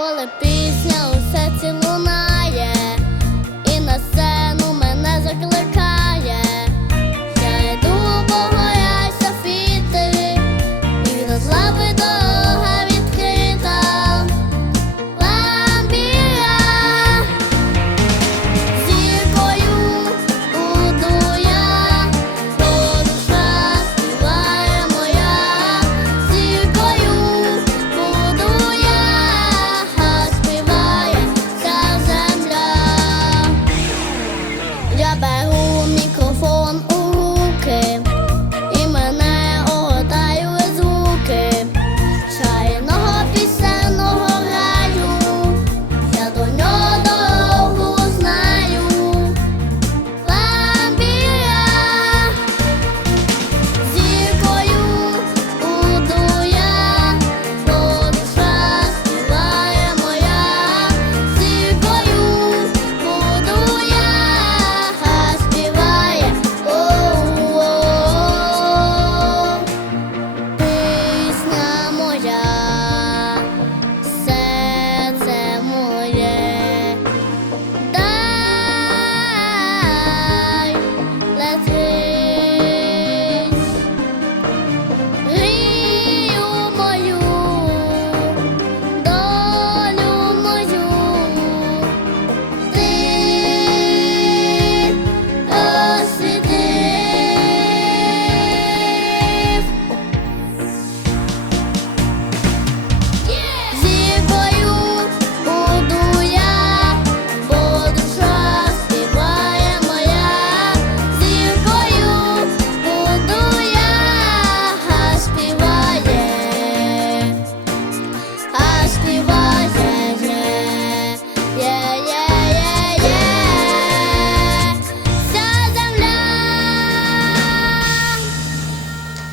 call it beans.